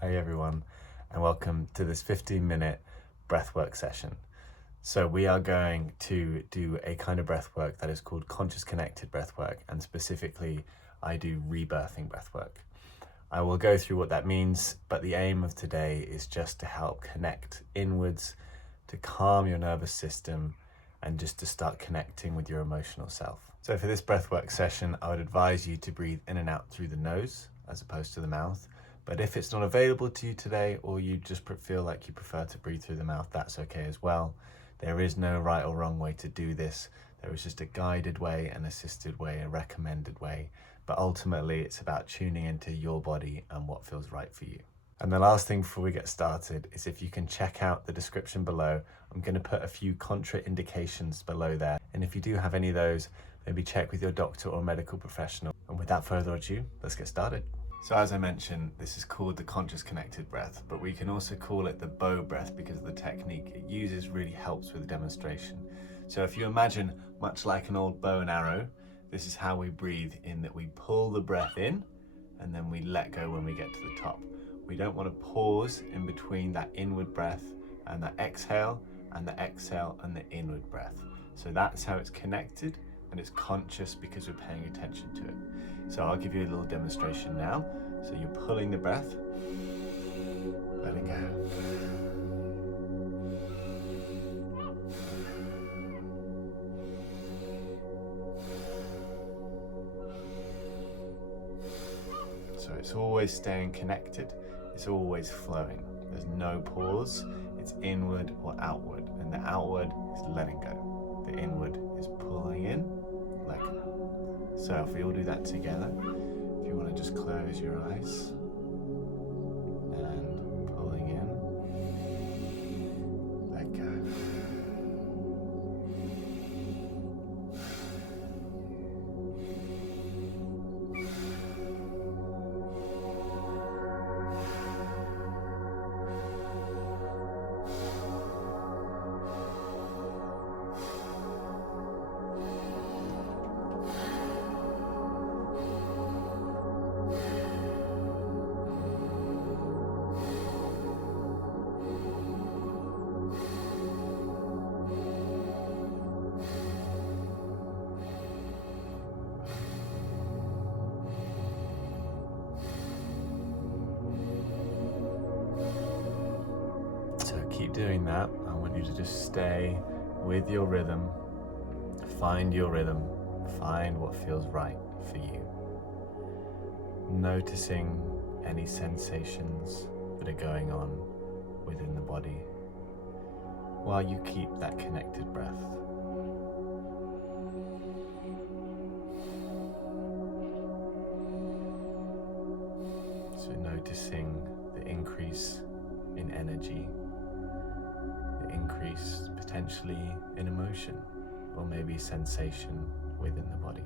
Hey everyone, and welcome to this 15-minute breathwork session. So we are going to do a kind of breathwork that is called conscious connected breathwork, and specifically I do rebirthing breathwork. I will go through what that means, but the aim of today is just to help connect inwards, to calm your nervous system, and just to start connecting with your emotional self. So for this breathwork session, I would advise you to breathe in and out through the nose as opposed to the mouth. But if it's not available to you today, or you just feel like you prefer to breathe through the mouth, that's okay as well. There is no right or wrong way to do this. There is just a guided way, an assisted way, a recommended way. But ultimately, it's about tuning into your body and what feels right for you. And the last thing before we get started is if you can check out the description below. I'm going to put a few contraindications below there. And if you do have any of those, maybe check with your doctor or medical professional. And without further ado, let's get started. So as I mentioned, this is called the conscious connected breath, but we can also call it the bow breath because of the technique it uses really helps with the demonstration. So if you imagine much like an old bow and arrow, this is how we breathe, in that we pull the breath in and then we let go when we get to the top. We don't want to pause in between that inward breath and that exhale and the inward breath. So that's how it's connected, and it's conscious because we're paying attention to it. So I'll give you a little demonstration now. So you're pulling the breath, let it go. So it's always staying connected, it's always flowing. There's no pause, it's inward or outward, and the outward is letting go. The inward is pulling in, let go. So if we all do that together, if you want to just close your eyes and pulling in, let go. Keep doing that. I want you to just stay with your rhythm. Find your rhythm. Find what feels right for you. Noticing any sensations that are going on within the body while you keep that connected breath. So noticing the increase in energy, increase potentially in emotion, or maybe sensation within the body.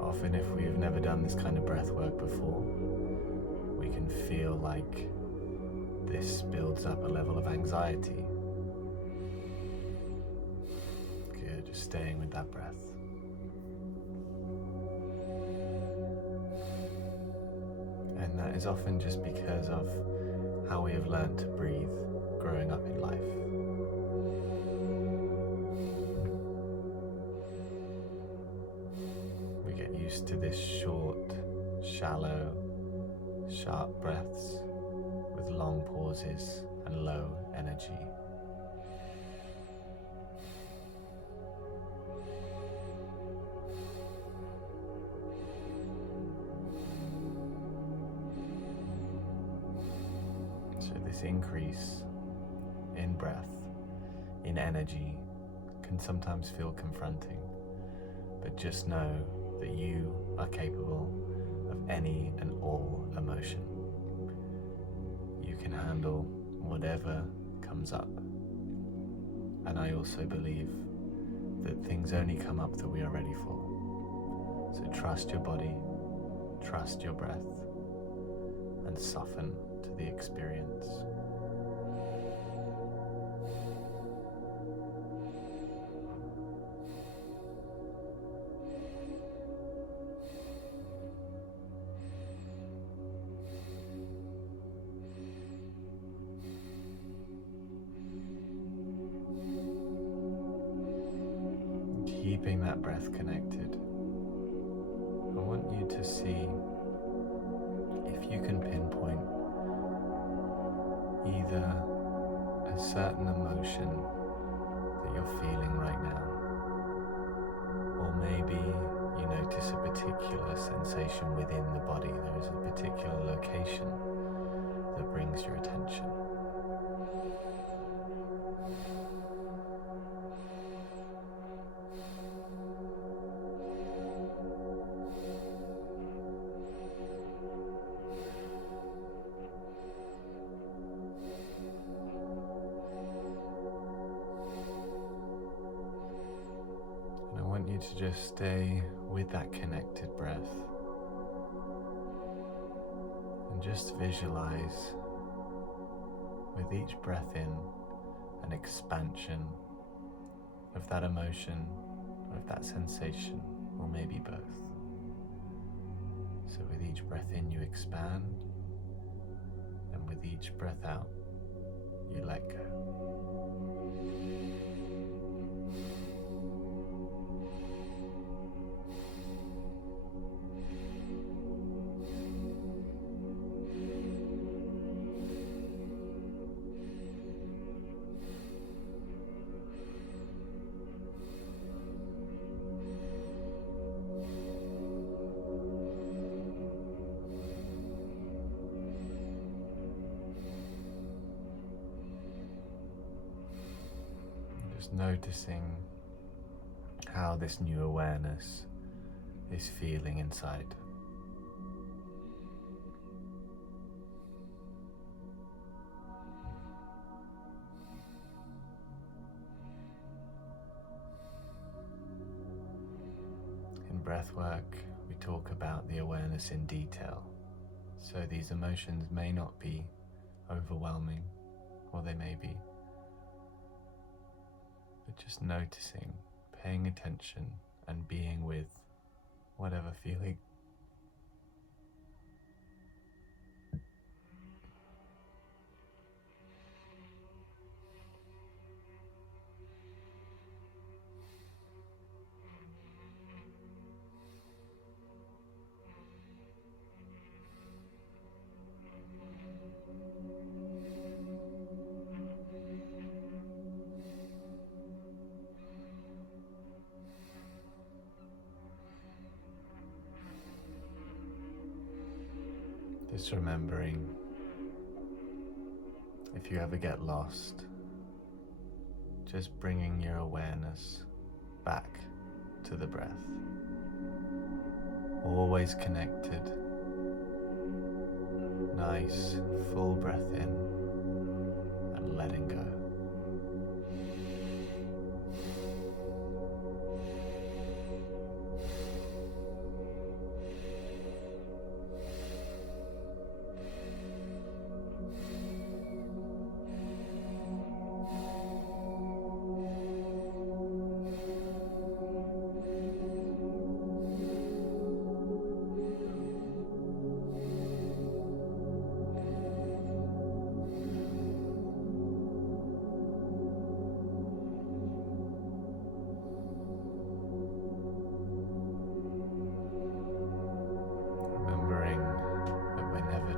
Often if we have never done this kind of breath work before, we can feel like this builds up a level of anxiety. Good, just staying with that breath. And that is often just because of how we have learned to breathe growing up in life. We get used to this short, shallow, sharp breaths with long pauses and low energy. This increase in breath, in energy, can sometimes feel confronting, but just know that you are capable of any and all emotion. You can handle whatever comes up. And I also believe that things only come up that we are ready for. So trust your body, trust your breath, and soften to the experience. keeping that breath connected, I want you to see if you can pinpoint either a certain emotion that you're feeling right now, or maybe you notice a particular sensation within the body. There is a particular location that brings your attention. To just stay with that connected breath and just visualize with each breath in an expansion of that emotion, of that sensation, or maybe both. So with each breath in you expand, and with each breath out you let go. Noticing how this new awareness is feeling inside. In breathwork, we talk about the awareness in detail. So these emotions may not be overwhelming, or they may be. But just noticing, paying attention, and being with whatever feeling. Just remembering, if you ever get lost, just bringing your awareness back to the breath. Always connected. Nice, full breath in and letting go.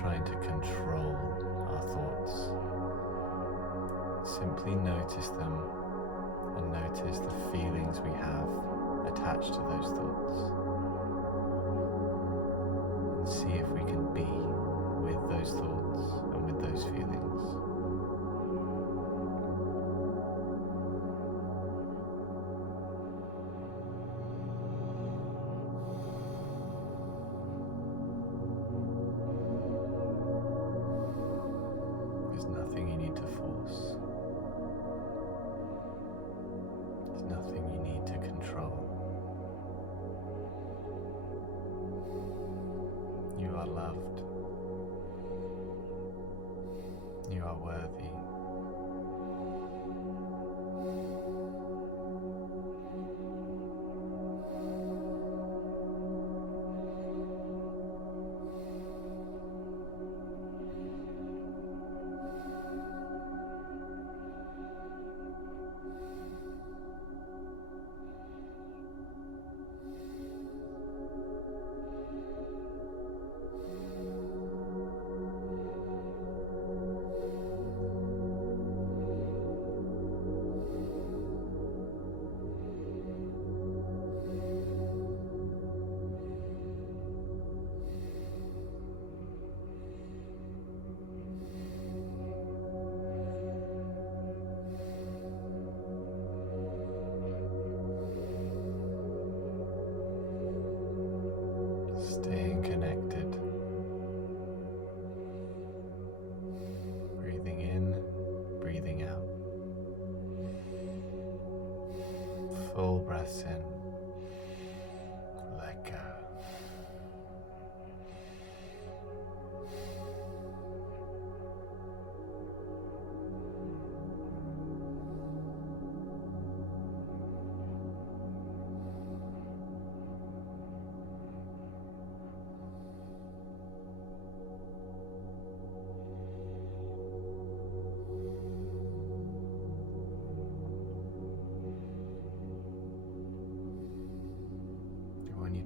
Trying to control our thoughts. Simply notice them and notice the feelings we have attached to those thoughts. And see if we can be with those thoughts and with those feelings. You are loved. You are worthy. breaths in, let go.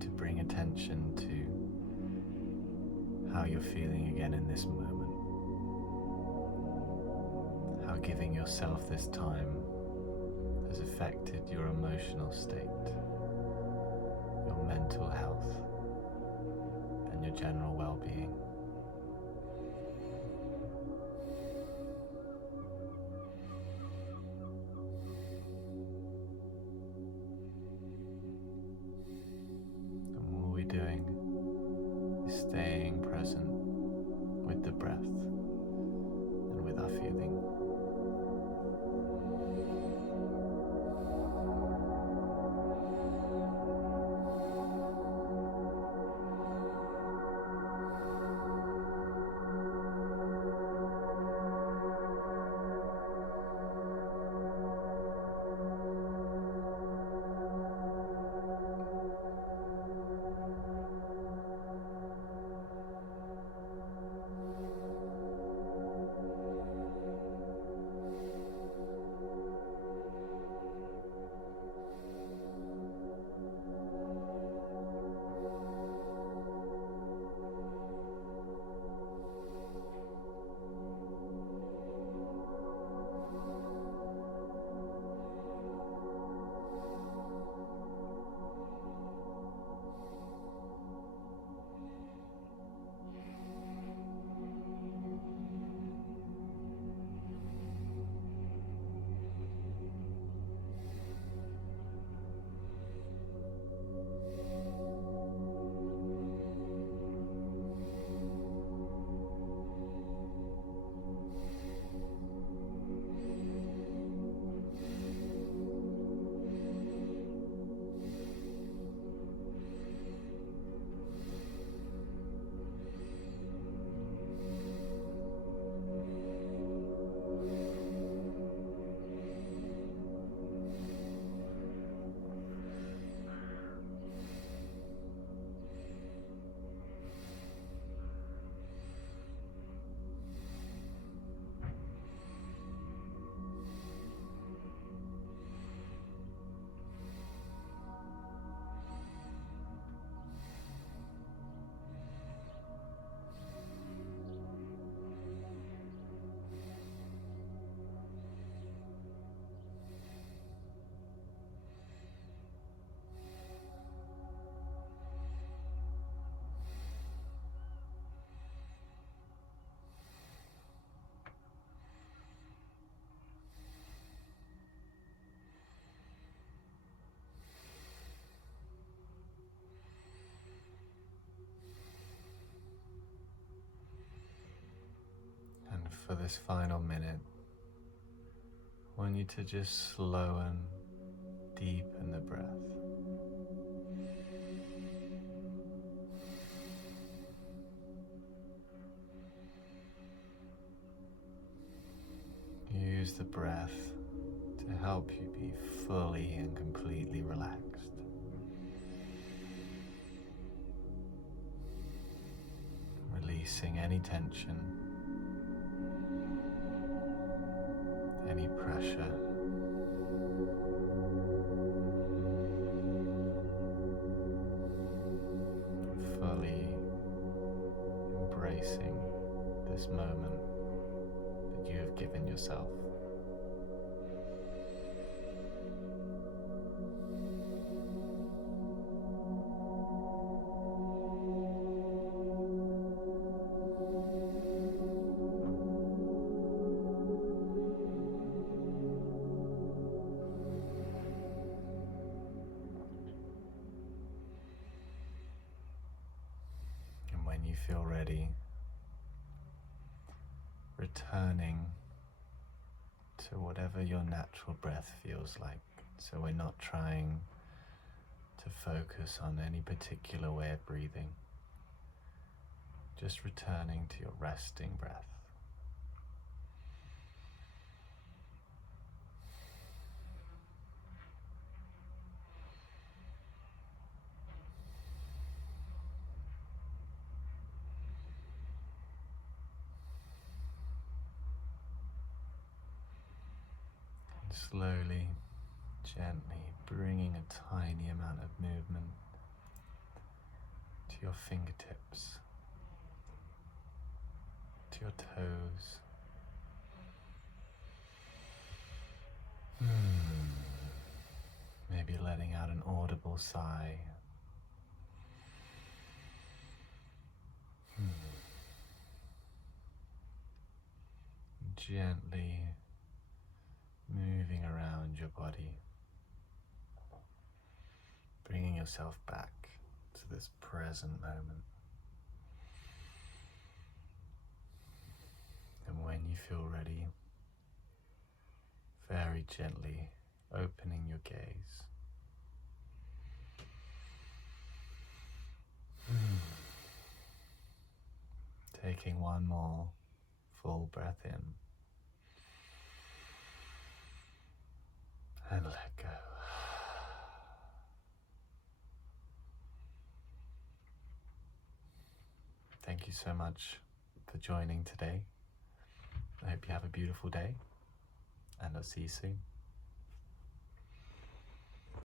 To bring attention to how you're feeling again in this moment. How giving yourself this time has affected your emotional state, your mental health, and your general well-being. Doing is staying present with the breath and with our feeling. For this final minute, I want you to just slow and deepen the breath. Use the breath to help you be fully and completely relaxed. Releasing any tension, any pressure, fully embracing this moment that you have given yourself. When you feel ready, returning to whatever your natural breath feels like. So we're not trying to focus on any particular way of breathing. Just returning to your resting breath. Slowly, gently bringing a tiny amount of movement to your fingertips, to your toes. Maybe letting out an audible sigh. Gently moving around your body, bringing yourself back to this present moment. And when you feel ready, very gently opening your gaze. Taking one more full breath in. And let go. Thank you so much for joining today. I hope you have a beautiful day, and I'll see you soon.